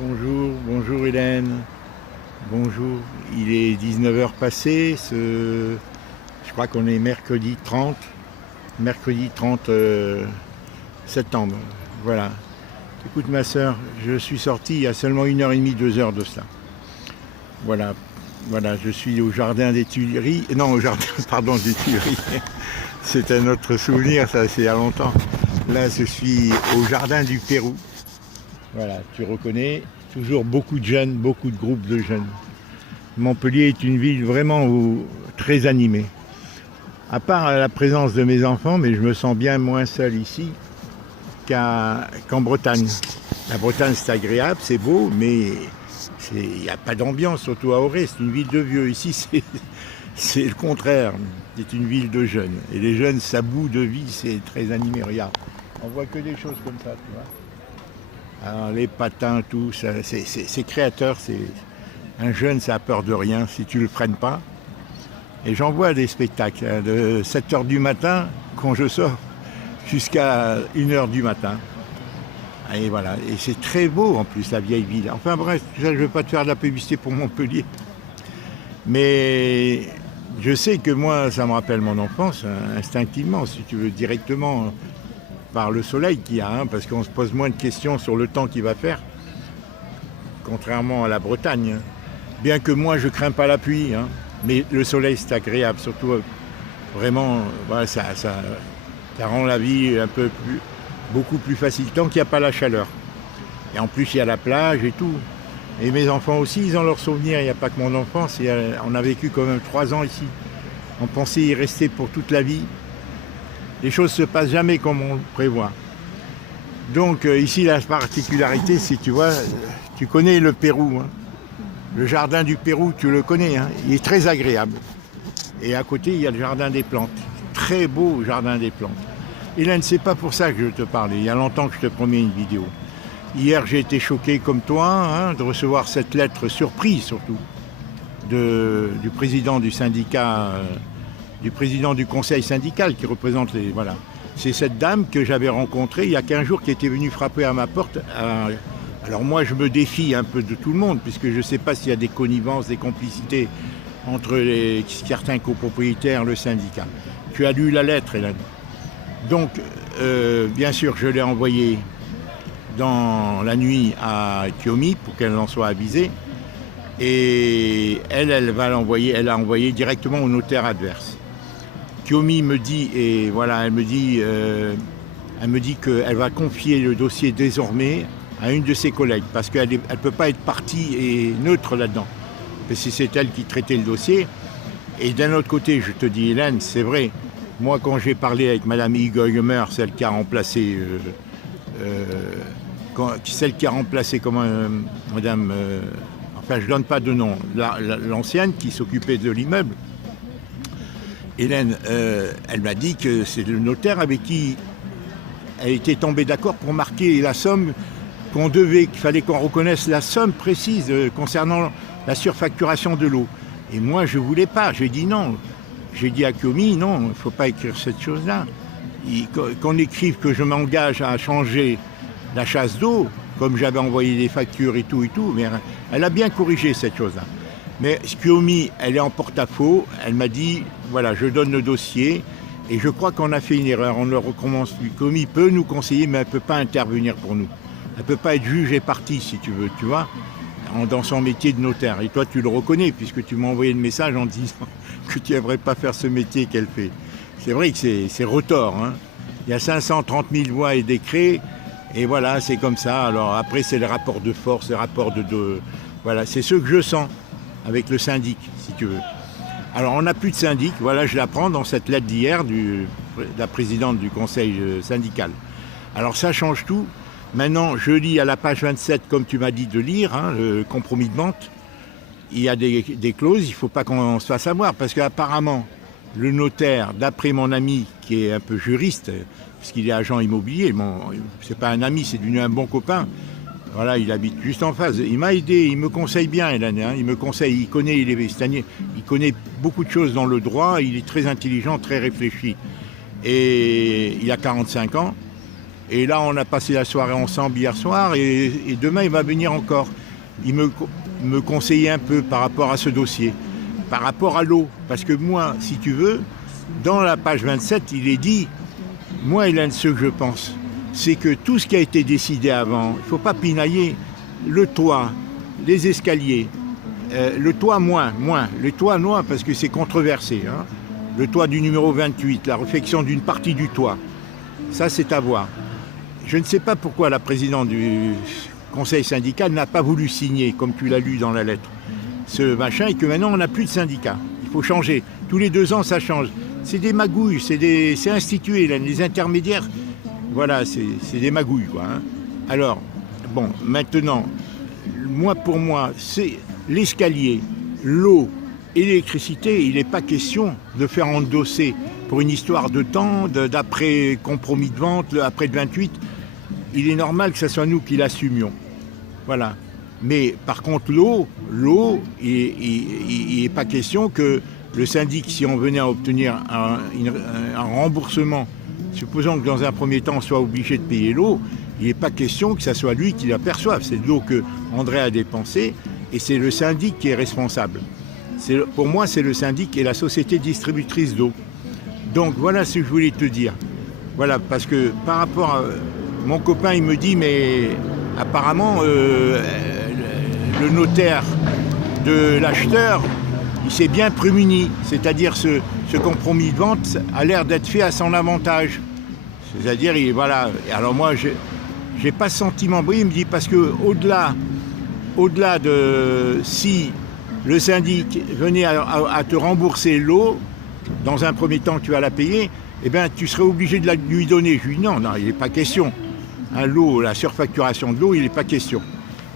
Bonjour, bonjour Hélène, bonjour. Il est 19 heures passé, je crois qu'on est mercredi 30 septembre. Voilà. Écoute ma soeur, je suis sorti il y a seulement 1h30, 2 heures de cela. Voilà, voilà, je suis au jardin des Tuileries, non au jardin, pardon, des Tuileries. C'est un autre souvenir, ça c'est il y a longtemps. Là je suis au jardin du Pérou. Voilà, tu reconnais, toujours beaucoup de jeunes, beaucoup de groupes de jeunes. Montpellier est une ville vraiment très animée. À part la présence de mes enfants, mais je me sens bien moins seul ici qu'en Bretagne. La Bretagne c'est agréable, c'est beau, mais il n'y a pas d'ambiance, surtout à Auray, c'est une ville de vieux. Ici c'est le contraire, c'est une ville de jeunes. Et les jeunes, ça bout de vie, c'est très animé, regarde. On voit que des choses comme ça, tu vois. Alors les patins, tout, c'est créateur, un jeune, ça a peur de rien si tu le freines pas. Et j'en vois des spectacles de 7 heures du matin, quand je sors, jusqu'à 1 heure du matin. Et voilà, et c'est très beau en plus, la vieille ville. Enfin bref, je ne veux pas te faire de la publicité pour Montpellier, mais je sais que moi, ça me rappelle mon enfance, instinctivement, si tu veux, directement, par le soleil qu'il y a, hein, parce qu'on se pose moins de questions sur le temps qu'il va faire, contrairement à la Bretagne. Bien que moi, je crains pas la pluie, hein, mais le soleil, c'est agréable, surtout vraiment, voilà, ça rend la vie beaucoup plus facile, tant qu'il n'y a pas la chaleur. Et en plus, il y a la plage et tout. Et mes enfants aussi, ils ont leurs souvenirs, il n'y a pas que mon enfance, on a vécu quand même 3 ans ici. On pensait y rester pour toute la vie. Les choses ne se passent jamais comme on le prévoit. Donc ici, la particularité, c'est, tu vois, tu connais le Pérou, hein. Le jardin du Pérou, tu le connais, hein. Il est très agréable. Et à côté, il y a le jardin des plantes. Très beau jardin des plantes. Hélène, c'est pas pour ça que je te parlais. Il y a longtemps que je te promets une vidéo. Hier, j'ai été choqué comme toi, hein, de recevoir cette lettre surprise surtout du président du syndicat, du président du conseil syndical qui représente les... Voilà. C'est cette dame que j'avais rencontrée il y a 15 jours qui était venue frapper à ma porte. Alors moi, je me défie un peu de tout le monde, puisque je ne sais pas s'il y a des connivences, des complicités entre certains copropriétaires, le syndicat. Tu as lu la lettre, Hélène. Donc, bien sûr, je l'ai envoyée dans la nuit à Kiomi pour qu'elle en soit avisée. Et elle a envoyé directement au notaire adverse. Kiomi me dit, et voilà, elle me dit qu'elle va confier le dossier désormais à une de ses collègues, parce qu'elle ne peut pas être partie et neutre là-dedans. Parce que c'est elle qui traitait le dossier. Et d'un autre côté, je te dis, Hélène, c'est vrai, moi quand j'ai parlé avec Madame Igoyemer, celle qui a remplacé Madame, enfin je ne donne pas de nom, l'ancienne qui s'occupait de l'immeuble, Hélène, elle m'a dit que c'est le notaire avec qui elle était tombée d'accord pour marquer la somme qu'il fallait qu'on reconnaisse la somme précise concernant la surfacturation de l'eau. Et moi, je ne voulais pas, j'ai dit non. J'ai dit à Kiomi, non, il ne faut pas écrire cette chose-là. Qu'on écrive que je m'engage à changer la chasse d'eau, comme j'avais envoyé des factures et tout, mais elle a bien corrigé cette chose-là. Mais Kiomi, elle est en porte-à-faux, elle m'a dit, voilà, je donne le dossier, et je crois qu'on a fait une erreur, on le recommence. Kiomi peut nous conseiller, mais elle ne peut pas intervenir pour nous. Elle ne peut pas être juge et partie, si tu veux, tu vois, dans son métier de notaire. Et toi, tu le reconnais, puisque tu m'as envoyé le message en disant que tu n'aimerais pas faire ce métier qu'elle fait. C'est vrai que c'est retors, hein. Il y a 530 000 lois et décrets, et voilà, c'est comme ça. Alors après, c'est le rapport de force, le rapport voilà, c'est ce que je sens avec le syndic, si tu veux. Alors, on n'a plus de syndic, voilà, je l'apprends dans cette lettre d'hier de la présidente du conseil syndical. Alors, ça change tout. Maintenant, je lis à la page 27, comme tu m'as dit de lire, hein, le compromis de vente. Il y a des clauses, il ne faut pas qu'on se fasse avoir, parce qu'apparemment, le notaire, d'après mon ami, qui est un peu juriste, parce qu'il est agent immobilier, bon, c'est pas un ami, c'est devenu un bon copain, voilà, il habite juste en face. Il m'a aidé, il me conseille bien, Hélène, hein, il me conseille, il connaît beaucoup de choses dans le droit, il est très intelligent, très réfléchi. Et il a 45 ans. Et là, on a passé la soirée ensemble hier soir et demain, il va venir encore. Il me conseillait un peu par rapport à ce dossier, par rapport à l'eau. Parce que moi, si tu veux, dans la page 27, il est dit, moi, Hélène, ce que je pense, c'est que tout ce qui a été décidé avant, il ne faut pas pinailler, le toit, les escaliers, le toit moins, le toit non, parce que c'est controversé, hein. Le toit du numéro 28, la réfection d'une partie du toit, ça c'est à voir. Je ne sais pas pourquoi la présidente du conseil syndical n'a pas voulu signer, comme tu l'as lu dans la lettre, ce machin, et que maintenant on n'a plus de syndicat. Il faut changer. Tous les 2 ans, ça change. C'est des magouilles, c'est institué, là, les intermédiaires, voilà, c'est des magouilles, quoi, hein. Alors, bon, maintenant, pour moi, c'est l'escalier, l'eau et l'électricité. Il n'est pas question de faire endosser pour une histoire de temps, d'après compromis de vente, après le 28. Il est normal que ce soit nous qui l'assumions. Voilà. Mais par contre, l'eau, il n'est pas question que le syndic, si on venait à obtenir un remboursement, supposons que dans un premier temps on soit obligé de payer l'eau, il n'est pas question que ce soit lui qui la perçoive. C'est de l'eau que André a dépensée et c'est le syndic qui est responsable. Pour moi, c'est le syndic et la société distributrice d'eau. Donc voilà ce que je voulais te dire. Voilà, parce que par rapport à mon copain, il me dit, mais apparemment, le notaire de l'acheteur, il s'est bien prémuni. C'est-à-dire ce compromis de vente a l'air d'être fait à son avantage. C'est-à-dire, voilà. Et alors moi, j'ai pas ce sentiment. Oui, il me dit, parce que au-delà de si le syndic venait à te rembourser l'eau, dans un premier temps tu vas la payer, eh bien tu serais obligé de lui donner. Je lui dis non, il n'est pas question. Hein, l'eau, la surfacturation de l'eau, il n'est pas question.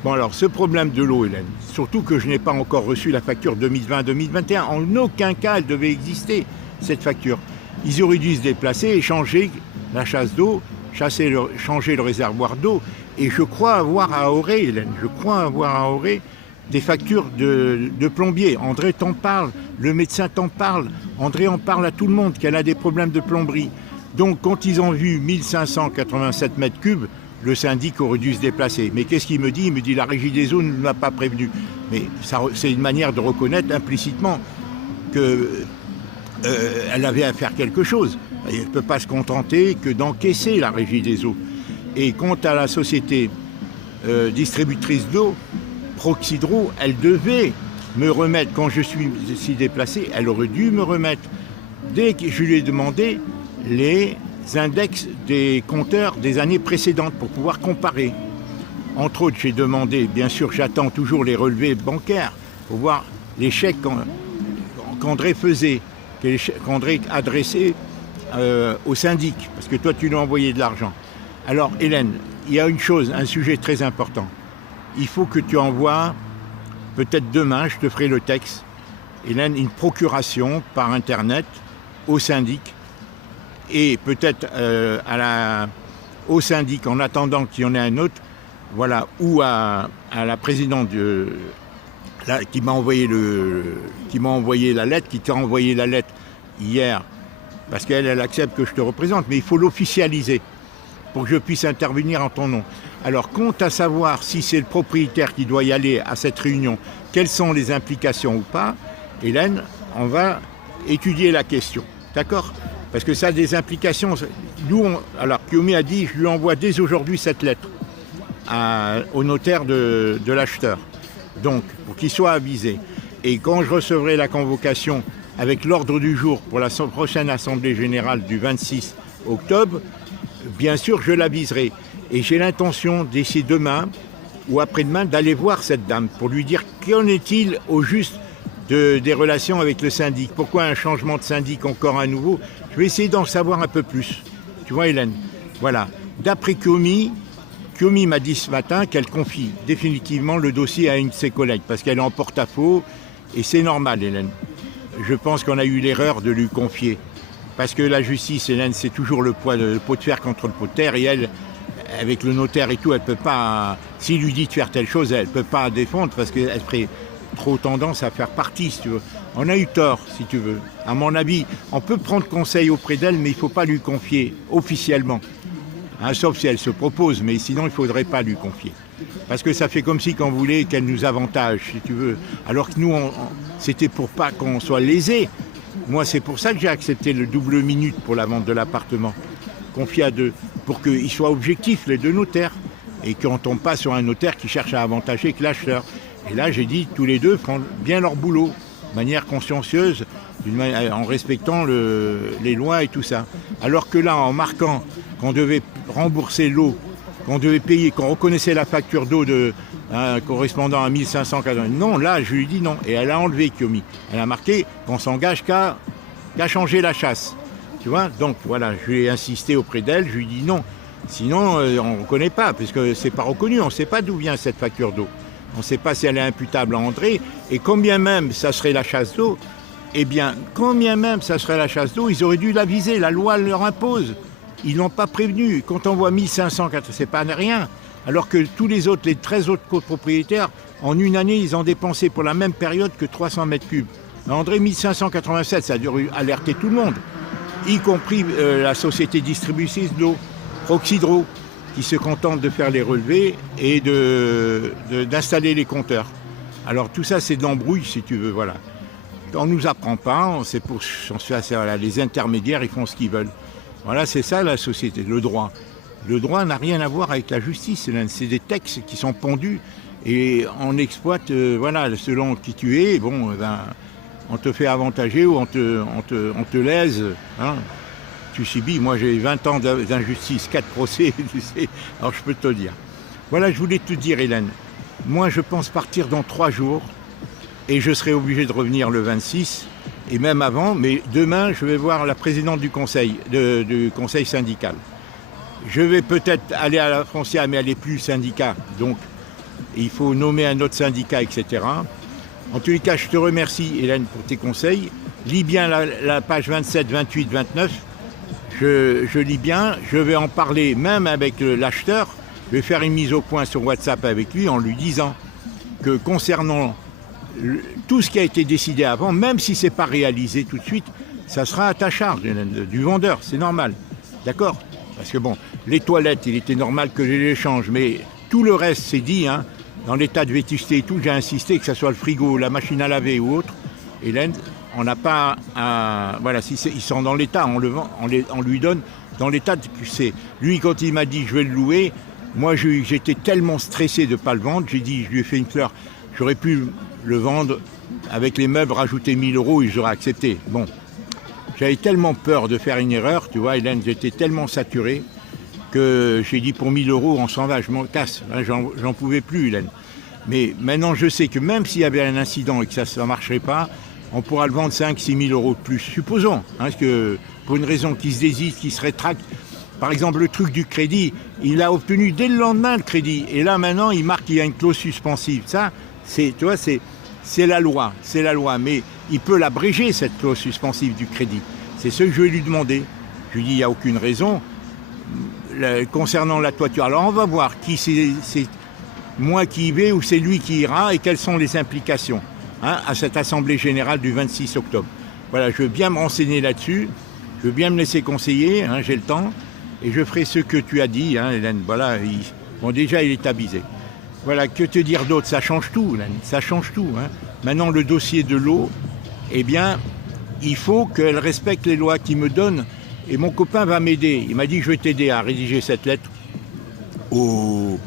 Bon alors, ce problème de l'eau, Hélène, surtout que je n'ai pas encore reçu la facture 2020-2021, en aucun cas elle devait exister, cette facture. Ils auraient dû se déplacer et changer la chasse d'eau, changer le réservoir d'eau. Et je crois avoir à Auray, Hélène, des factures de plombier. André t'en parle, le médecin t'en parle, André en parle à tout le monde qu'elle a des problèmes de plomberie. Donc quand ils ont vu 1587 mètres cubes, le syndic aurait dû se déplacer. Mais qu'est-ce qu'il me dit ? Il me dit la régie des eaux ne m'a pas prévenu. Mais c'est une manière de reconnaître implicitement qu'elle avait à faire quelque chose. Elle ne peut pas se contenter que d'encaisser la régie des eaux. Et quant à la société distributrice d'eau, Proxydro, elle devait me remettre, quand je suis déplacé, elle aurait dû me remettre, dès que je lui ai demandé, les index des compteurs des années précédentes pour pouvoir comparer. Entre autres, j'ai demandé, bien sûr, j'attends toujours les relevés bancaires pour voir les chèques qu'André faisait, qu'André adressait au syndic, parce que toi, tu lui as envoyé de l'argent. Alors, Hélène, il y a une chose, un sujet très important. Il faut que tu envoies, peut-être demain, je te ferai le texte, Hélène, une procuration par Internet au syndic et peut-être au syndic en attendant qu'il y en ait un autre, voilà, ou à la présidente qui m'a envoyé la lettre, qui t'a envoyé la lettre hier, parce qu'elle accepte que je te représente, mais il faut l'officialiser pour que je puisse intervenir en ton nom. Alors, quant à savoir si c'est le propriétaire qui doit y aller à cette réunion, quelles sont les implications ou pas, Hélène, on va étudier la question, d'accord ? Parce que ça a des implications. Alors, Kiomi a dit, je lui envoie dès aujourd'hui cette lettre au notaire de l'acheteur, donc, pour qu'il soit avisé. Et quand je recevrai la convocation avec l'ordre du jour pour la prochaine Assemblée Générale du 26 octobre, bien sûr, je l'aviserai. Et j'ai l'intention, d'ici demain ou après-demain, d'aller voir cette dame pour lui dire qu'en est-il au juste des relations avec le syndic. Pourquoi un changement de syndic encore à nouveau ? Je vais essayer d'en savoir un peu plus. Tu vois, Hélène ? Voilà. D'après Kiomi m'a dit ce matin qu'elle confie définitivement le dossier à une de ses collègues parce qu'elle est en porte-à-faux et c'est normal, Hélène. Je pense qu'on a eu l'erreur de lui confier. Parce que la justice, Hélène, c'est toujours le pot de fer contre le pot de terre. Et elle, avec le notaire et tout, elle ne peut pas... S'il lui dit de faire telle chose, elle ne peut pas défendre parce qu'elle ferait trop tendance à faire partie, si tu veux. On a eu tort, si tu veux. À mon avis, on peut prendre conseil auprès d'elle, mais il ne faut pas lui confier officiellement. hein, sauf si elle se propose, mais sinon il ne faudrait pas lui confier. Parce que ça fait comme si qu'on voulait qu'elle nous avantage, si tu veux. Alors que nous, c'était pour pas qu'on soit lésés. Moi, c'est pour ça que j'ai accepté le double minute pour la vente de l'appartement. Confié à deux, pour qu'ils soient objectifs, les deux notaires. Et qu'on ne tombe pas sur un notaire qui cherche à avantager que l'acheteur. Et là, j'ai dit, tous les deux font bien leur boulot, de manière consciencieuse, en respectant les lois et tout ça. Alors que là, en marquant qu'on devait rembourser l'eau, qu'on devait payer, qu'on reconnaissait la facture d'eau correspondant à 1580. Non, là, je lui dis non. Et elle a enlevé Kiomi. Elle a marqué qu'on s'engage qu'à changer la chasse. Tu vois? Donc voilà, je lui ai insisté auprès d'elle, je lui ai dit non. Sinon, on ne reconnaît pas, puisque ce n'est pas reconnu. On ne sait pas d'où vient cette facture d'eau. On ne sait pas si elle est imputable à André. Et combien même ça serait la chasse d'eau, eh bien, combien même ça serait la chasse d'eau, ils auraient dû l'aviser. La loi leur impose. Ils ne l'ont pas prévenu. Quand on voit 1504, c'est pas rien. Alors que tous les autres, les 13 autres copropriétaires, en une année, ils ont dépensé pour la même période que 300 mètres cubes. André, 1587, ça a dû alerter tout le monde, y compris la société distributrice d'eau, Proxydro, qui se contente de faire les relevés et d'installer les compteurs. Alors tout ça, c'est de l'embrouille, si tu veux, voilà. On ne nous apprend pas, voilà, les intermédiaires, ils font ce qu'ils veulent. Voilà, c'est ça la société, le droit. Le droit n'a rien à voir avec la justice, c'est des textes qui sont pondus et on exploite, voilà, selon qui tu es, bon, ben, on te fait avantager ou on te lèse, hein. Tu subis, moi j'ai 20 ans d'injustice, 4 procès, tu sais, alors je peux te le dire. Voilà, je voulais te dire, Hélène, moi je pense partir dans 3 jours et je serai obligé de revenir le 26. Et même avant, mais demain, je vais voir la présidente du conseil syndical. Je vais peut-être aller à la Foncière, mais elle n'est plus syndicat, donc il faut nommer un autre syndicat, etc. En tous les cas, je te remercie, Hélène, pour tes conseils. Lis bien la page 27, 28, 29. Je lis bien, je vais en parler même avec l'acheteur. Je vais faire une mise au point sur WhatsApp avec lui en lui disant que concernant tout ce qui a été décidé avant, même si ce n'est pas réalisé tout de suite, ça sera à ta charge du vendeur, c'est normal. D'accord? Parce que bon, les toilettes, il était normal que je les change, mais tout le reste, c'est dit, hein, dans l'état de vétusté et tout, j'ai insisté que ce soit le frigo, la machine à laver ou autre. Hélène, on n'a pas un... Voilà, si ils sont dans l'état, on lui donne dans l'état que c'est. Lui, quand il m'a dit je vais le louer, moi j'étais tellement stressé de ne pas le vendre, j'ai dit, je lui ai fait une fleur, j'aurais pu le vendre avec les meubles, rajouter 1000 € et j'aurais accepté. Bon, j'avais tellement peur de faire une erreur, tu vois, Hélène, j'étais tellement saturé que j'ai dit pour 1000 € on s'en va, je m'en casse. Hein, j'en pouvais plus, Hélène. Mais maintenant, je sais que même s'il y avait un incident et que ça ne marcherait pas, on pourra le vendre 5-6 000 € de plus. Supposons, hein, parce que pour une raison qui se désiste, qui se rétracte, par exemple, le truc du crédit, il a obtenu dès le lendemain le crédit. Et là, maintenant, il marque qu'il y a une clause suspensive. Ça, tu vois, c'est la loi, mais il peut l'abréger, cette clause suspensive du crédit. C'est ce que je vais lui demander. Je lui dis, il n'y a aucune raison. Concernant la toiture, alors on va voir qui c'est moi qui y vais ou c'est lui qui ira et quelles sont les implications, hein, à cette assemblée générale du 26 octobre. Voilà, je veux bien me renseigner là-dessus, je veux bien me laisser conseiller, hein, j'ai le temps, et je ferai ce que tu as dit, hein, Hélène. Voilà, bon, déjà il est avisé. Voilà, que te dire d'autre? Ça change tout, Hélène, ça change tout. Hein. Maintenant, le dossier de l'eau, eh bien, il faut qu'elle respecte les lois qu'il me donne. Et mon copain va m'aider. Il m'a dit, je vais t'aider à rédiger cette lettre. Oh,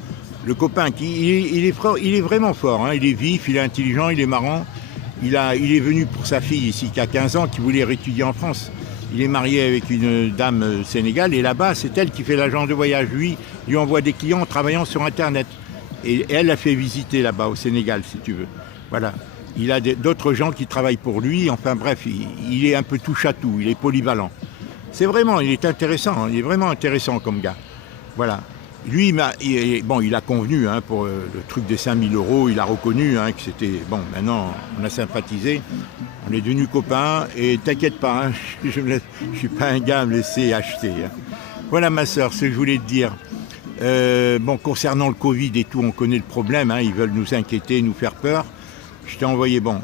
le copain, il est vraiment fort. Hein. Il est vif, il est intelligent, il est marrant. Il est venu pour sa fille ici, qui a 15 ans, qui voulait étudier en France. Il est marié avec une dame sénégale. Et là-bas, c'est elle qui fait l'agent de voyage. Lui envoie des clients en travaillant sur Internet. Et elle l'a fait visiter là-bas, au Sénégal, si tu veux. Voilà. Il a d'autres gens qui travaillent pour lui. Enfin bref, il est un peu touche-à-tout. Il est polyvalent. C'est vraiment, il est intéressant. Hein, il est vraiment intéressant comme gars. Voilà. Lui, il a convenu, hein, pour le truc des 5000 €. Il a reconnu, hein, que c'était... Bon, maintenant, on a sympathisé. On est devenus copains. Et t'inquiète pas, hein, je ne suis pas un gars à me laisser acheter. Hein. Voilà, ma sœur, ce que je voulais te dire. Bon, concernant le Covid et tout, on connaît le problème, hein, ils veulent nous inquiéter, nous faire peur. Je t'ai envoyé, bon,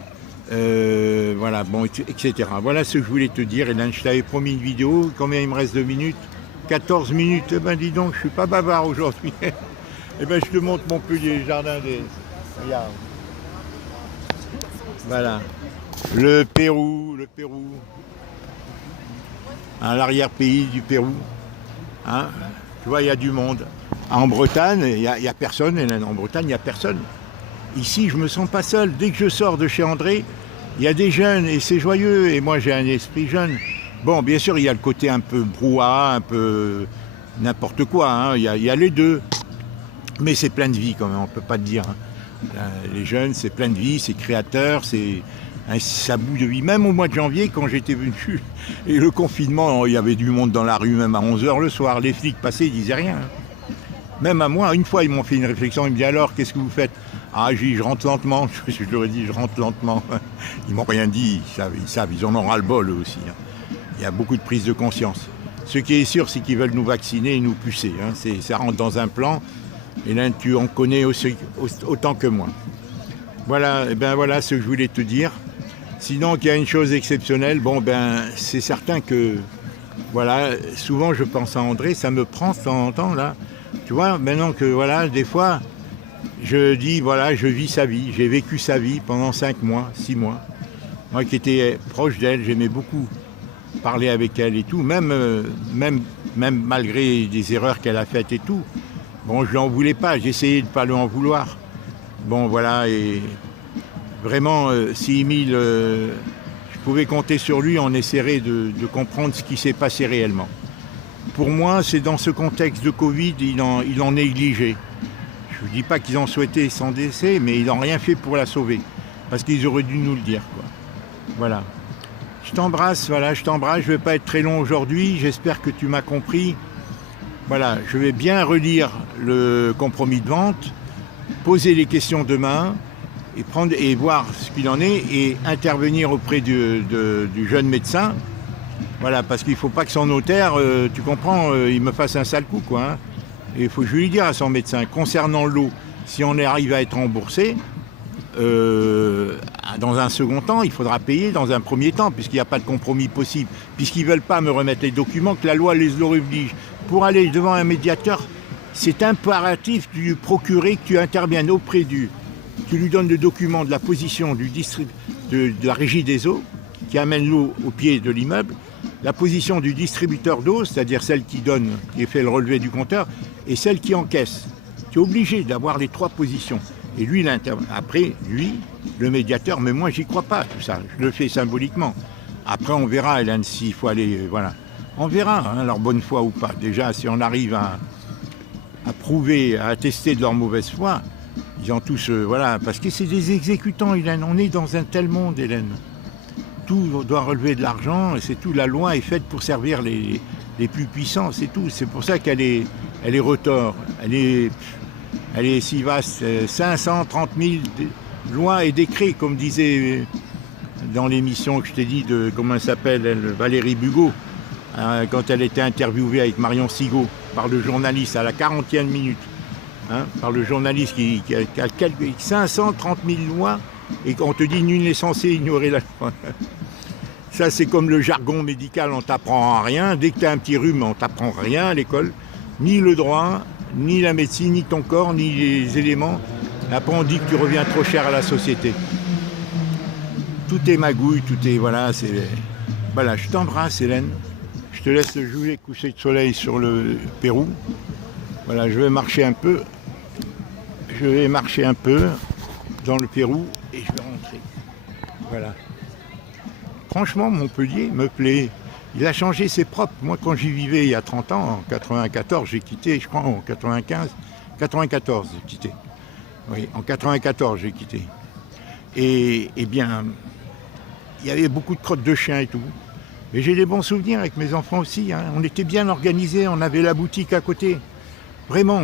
voilà, bon, etc. Voilà ce que je voulais te dire, Hélène, je t'avais promis une vidéo, combien il me reste 2 minutes? 14 minutes. Eh ben dis donc, je suis pas bavard aujourd'hui. Eh ben je te montre Montpellier, jardin des... Regarde. Voilà. Le Pérou. Hein, l'arrière-pays du Pérou. Hein, tu vois, il y a du monde. En Bretagne, il n'y a personne. Et en Bretagne, il n'y a personne. Ici, je me sens pas seul. Dès que je sors de chez André, il y a des jeunes et c'est joyeux. Et moi, j'ai un esprit jeune. Bon, bien sûr, il y a le côté un peu brouhaha, un peu n'importe quoi. Hein. Il y a les deux. Mais c'est plein de vie quand même, on ne peut pas te dire. Hein. Les jeunes, c'est plein de vie, c'est créateur, ça bout de vie. Même au mois de janvier, quand j'étais venu, et le confinement, il y avait du monde dans la rue, même à 11h le soir. Les flics passaient, ils disaient rien. Hein. Même à moi, une fois, ils m'ont fait une réflexion, ils me disent alors, qu'est-ce que vous faites? Ah, j'ai dit, je rentre lentement. Je leur ai dit, je rentre lentement. Ils m'ont rien dit, ils savent, ils en ont ras-le-bol eux aussi. Hein. Il y a beaucoup de prise de conscience. Ce qui est sûr, c'est qu'ils veulent nous vacciner et nous pucer. Hein. Ça rentre dans un plan. Et là, tu en connais aussi, autant que moi. Voilà, et ben voilà ce que je voulais te dire. Sinon, qu'il y a une chose exceptionnelle, bon ben c'est certain que, voilà, souvent je pense à André, ça me prend de temps en temps là. Tu vois, maintenant que voilà, des fois, je dis voilà, je vis sa vie, j'ai vécu sa vie pendant 5 mois, 6 mois. Moi qui étais proche d'elle, j'aimais beaucoup parler avec elle et tout, même malgré des erreurs qu'elle a faites et tout. Bon, je ne lui en voulais pas, j'essayais de ne pas lui en vouloir. Bon, voilà, et vraiment, si Émile, je pouvais compter sur lui, on essaierait de comprendre ce qui s'est passé réellement. Pour moi, c'est dans ce contexte de Covid, il en négligé. Je ne dis pas qu'ils ont souhaité son décès, mais ils n'ont rien fait pour la sauver. Parce qu'ils auraient dû nous le dire, quoi. Voilà. Je t'embrasse, je ne vais pas être très long aujourd'hui, j'espère que tu m'as compris. Voilà, je vais bien relire le compromis de vente, poser les questions demain et voir ce qu'il en est et intervenir auprès du jeune médecin. Voilà, parce qu'il ne faut pas que son notaire, tu comprends, il me fasse un sale coup, quoi. Hein. Et il faut que je lui dise à son médecin, concernant l'eau, si on arrive à être remboursé, dans un second temps, il faudra payer dans un premier temps, puisqu'il n'y a pas de compromis possible, puisqu'ils ne veulent pas me remettre les documents, que la loi les oblige. Pour aller devant un médiateur, c'est impératif du procuré que tu interviennes auprès tu lui donnes le document de la position de la régie des eaux, qui amène l'eau au pied de l'immeuble, la position du distributeur d'eau, c'est-à-dire celle qui fait le relevé du compteur, et celle qui encaisse. Tu es obligé d'avoir les 3 positions. Et lui, après, le médiateur, mais moi, j'y crois pas, tout ça. Je le fais symboliquement. Après, on verra, Hélène, s'il faut aller, voilà. On verra, hein, leur bonne foi ou pas. Déjà, si on arrive à prouver, à attester de leur mauvaise foi, ils ont tous, voilà, parce que c'est des exécutants, Hélène. On est dans un tel monde, Hélène. Tout doit relever de l'argent, et c'est tout. La loi est faite pour servir les plus puissants, c'est tout. C'est pour ça qu'elle est retors. Elle est si vaste. 530 000 lois et décrets, comme disait dans l'émission que je t'ai dit de, comment elle s'appelle, Valérie Bugot, quand elle était interviewée avec Marion Sigaud par le journaliste à la 40e minute, hein, par le journaliste qui a 530 000 lois, et on te dit nul n'est censé ignorer la loi. Ça, c'est comme le jargon médical, on t'apprend rien. Dès que tu as un petit rhume, on t'apprend rien à l'école, ni le droit, ni la médecine, ni ton corps, ni les éléments. Après, on dit que tu reviens trop cher à la société. Tout est magouille, tout est, voilà, Voilà, je t'embrasse, Hélène. Je te laisse jouer les couchers de soleil sur le Pérou. Voilà, je vais marcher un peu. Dans le Pérou et je vais rentrer. Voilà. Franchement, Montpellier me plaît. Il a changé ses propres. Moi, quand j'y vivais il y a 30 ans, en 94, j'ai quitté, je crois, en 94, j'ai quitté. Oui, en 94, j'ai quitté. Et bien, il y avait beaucoup de crottes de chiens et tout. Mais j'ai des bons souvenirs avec mes enfants aussi. Hein. On était bien organisés, on avait la boutique à côté. Vraiment,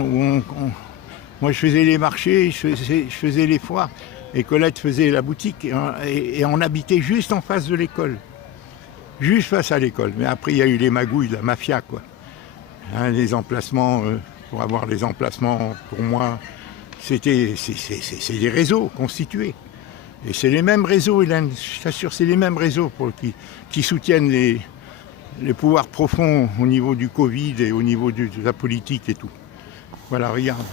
moi je faisais les marchés, je faisais les foires. Et Colette faisait la boutique et on habitait juste en face de l'école. Juste face à l'école. Mais après, il y a eu les magouilles, la mafia, quoi. Hein, les emplacements, pour avoir les emplacements, pour moi, c'est des réseaux constitués. Et c'est les mêmes réseaux, Hélène, je t'assure, c'est les mêmes réseaux qui soutiennent les pouvoirs profonds au niveau du Covid et au niveau de la politique et tout. Voilà, regarde.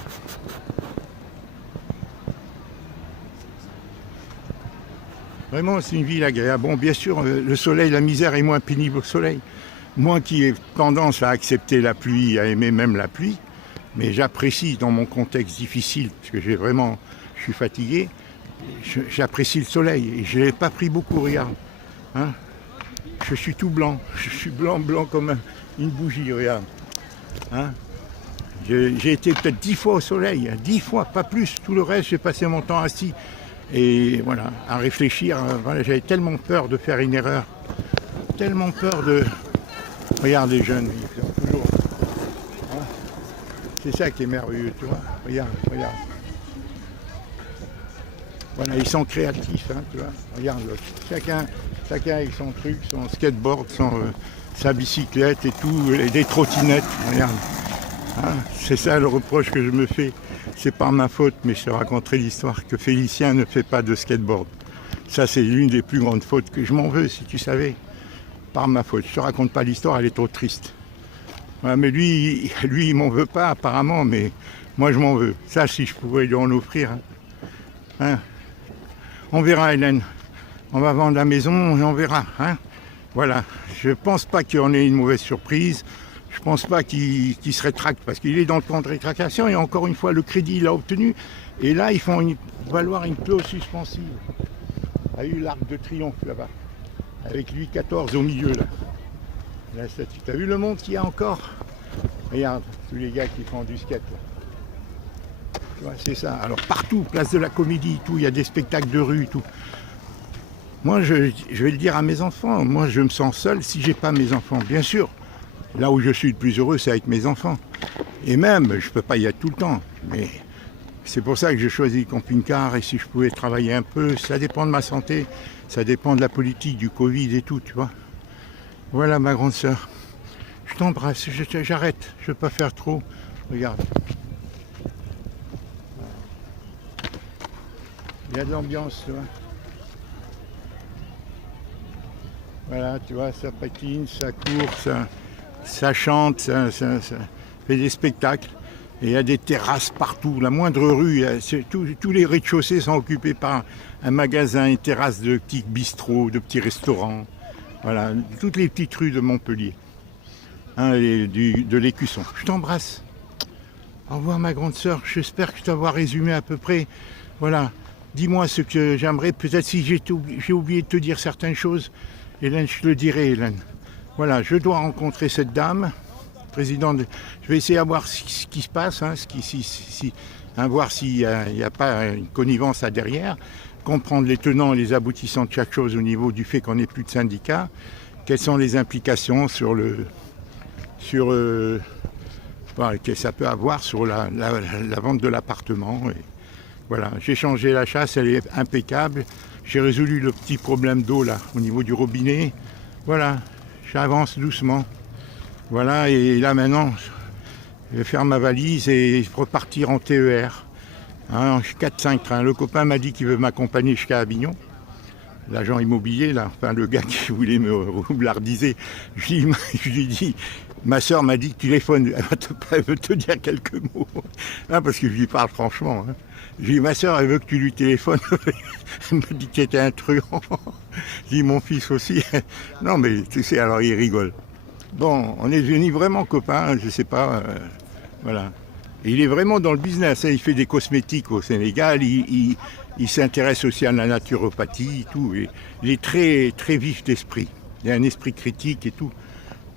Vraiment, c'est une ville agréable. Bon, bien sûr, le soleil, la misère est moins pénible au soleil. Moi qui ai tendance à accepter la pluie, à aimer même la pluie, mais j'apprécie dans mon contexte difficile, parce que je suis fatigué, j'apprécie le soleil. Et je ne l'ai pas pris beaucoup, regarde. Hein, je suis tout blanc. Je suis blanc comme une bougie, regarde. Hein, j'ai été peut-être 10 fois au soleil, 10 fois, pas plus. Tout le reste, j'ai passé mon temps assis. Et voilà, à réfléchir, voilà, j'avais tellement peur de faire une erreur, tellement peur de... Regarde les jeunes, ils sont toujours... Hein, c'est ça qui est merveilleux, tu vois. Regarde. Voilà, ils sont créatifs, hein, tu vois. Regarde, chacun avec son truc, son skateboard, sa bicyclette et tout, et des trottinettes, regarde. Hein, c'est ça le reproche que je me fais. C'est par ma faute, mais je te raconterai l'histoire que Félicien ne fait pas de skateboard. Ça, c'est l'une des plus grandes fautes que je m'en veux, si tu savais. Par ma faute. Je te raconte pas l'histoire, elle est trop triste. Ouais, mais lui, il m'en veut pas apparemment, mais moi, je m'en veux. Ça, si je pouvais lui en offrir. Hein. On verra, Hélène. On va vendre la maison et on verra. Hein. Voilà. Je pense pas qu'il y en ait une mauvaise surprise. Je pense pas qu'il se rétracte parce qu'il est dans le plan de rétractation et encore une fois le crédit il a obtenu et là ils font valoir une clause suspensive. Il y a eu l'Arc de Triomphe là-bas avec Louis XIV au milieu là. La statue. T'as vu le monde qu'il y a encore? Regarde tous les gars qui font du skate là. Tu vois, c'est ça. Alors partout, place de la Comédie, tout, il y a des spectacles de rue, tout. Moi je vais le dire à mes enfants, moi je me sens seul si j'ai pas mes enfants, bien sûr. Là où je suis le plus heureux, c'est avec mes enfants. Et même, je ne peux pas y être tout le temps. Mais c'est pour ça que j'ai choisi le camping-car. Et si je pouvais travailler un peu, ça dépend de ma santé. Ça dépend de la politique, du Covid et tout, tu vois. Voilà ma grande sœur. Je t'embrasse, j'arrête. Je ne veux pas faire trop. Regarde. Il y a de l'ambiance, tu vois. Voilà, tu vois, ça patine, ça court, ça chante, ça fait des spectacles. Et il y a des terrasses partout. La moindre rue, tous les rez-de-chaussée sont occupés par un magasin, une terrasse de petits bistrots, de petits restaurants. Voilà, toutes les petites rues de Montpellier. Hein, de l'Écusson. Je t'embrasse. Au revoir ma grande sœur. J'espère que je t'avoir résumé à peu près. Voilà. Dis-moi ce que j'aimerais. Peut-être si j'ai oublié de te dire certaines choses. Hélène, je te le dirai, Hélène. Voilà, je dois rencontrer cette dame, présidente. Je vais essayer de voir ce qui se passe, hein, voir s'il n'y a pas une connivence à derrière, comprendre les tenants et les aboutissants de chaque chose au niveau du fait qu'on n'ait plus de syndicats, quelles sont les implications voilà, que ça peut avoir sur la vente de l'appartement. Voilà, j'ai changé la chasse, elle est impeccable. J'ai résolu le petit problème d'eau là, au niveau du robinet. Voilà. J'avance doucement. Voilà, et là maintenant, je vais faire ma valise et repartir en TER. Hein, 4-5 trains. Le copain m'a dit qu'il veut m'accompagner jusqu'à Avignon. L'agent immobilier, là, enfin le gars qui voulait me roublardiser. Je lui ai dit, ma soeur m'a dit, téléphone, elle veut te dire quelques mots. Hein, parce que je lui parle franchement. Hein. J'ai dit, ma soeur, elle veut que tu lui téléphones. Elle m'a dit que tu étais un truand. J'ai dit, mon fils aussi. Non, mais tu sais, alors il rigole. Bon, on est devenus vraiment copains, je sais pas. Voilà. Et il est vraiment dans le business. Hein. Il fait des cosmétiques au Sénégal. Il s'intéresse aussi à la naturopathie, tout. Et il est très, très vif d'esprit. Il a un esprit critique et tout.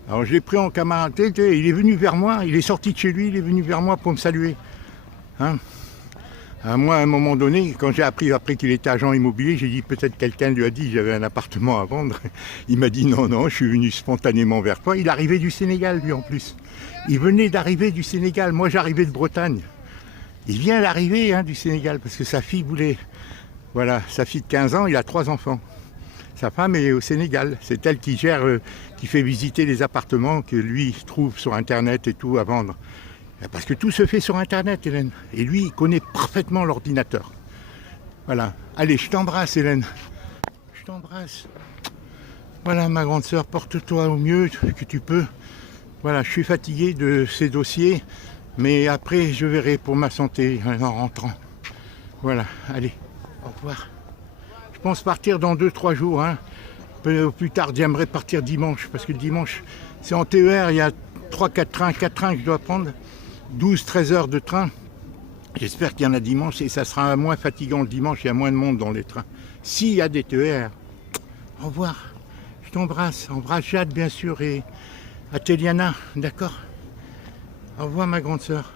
Alors je l'ai pris en camarade. Il est venu vers moi. Il est sorti de chez lui. Il est venu vers moi pour me saluer. Hein? Moi, à un moment donné, quand j'ai appris après qu'il était agent immobilier, j'ai dit peut-être quelqu'un lui a dit que j'avais un appartement à vendre. Il m'a dit non, je suis venu spontanément vers toi. Il arrivait du Sénégal, lui, en plus. Il venait d'arriver du Sénégal. Moi, j'arrivais de Bretagne. Il vient d'arriver du Sénégal parce que sa fille voulait... Voilà, sa fille de 15 ans, il a 3 enfants. Sa femme est au Sénégal. C'est elle qui gère, qui fait visiter les appartements que lui trouve sur Internet et tout à vendre. Parce que tout se fait sur Internet, Hélène. Et lui, il connaît parfaitement l'ordinateur. Voilà. Allez, je t'embrasse, Hélène. Je t'embrasse. Voilà, ma grande sœur, porte-toi au mieux que tu peux. Voilà, je suis fatigué de ces dossiers, mais après je verrai pour ma santé en rentrant. Voilà, allez, au revoir. Je pense partir dans 2-3 jours. Hein. Plus tard, j'aimerais partir dimanche, parce que le dimanche, c'est en TER, il y a 4 trains que je dois prendre, 12-13 heures de train. J'espère qu'il y en a dimanche et ça sera moins fatigant le dimanche, il y a moins de monde dans les trains. S'il y a des TER, au revoir. Je t'embrasse, embrasse Jade bien sûr et Ateliana, d'accord? Au revoir ma grande sœur.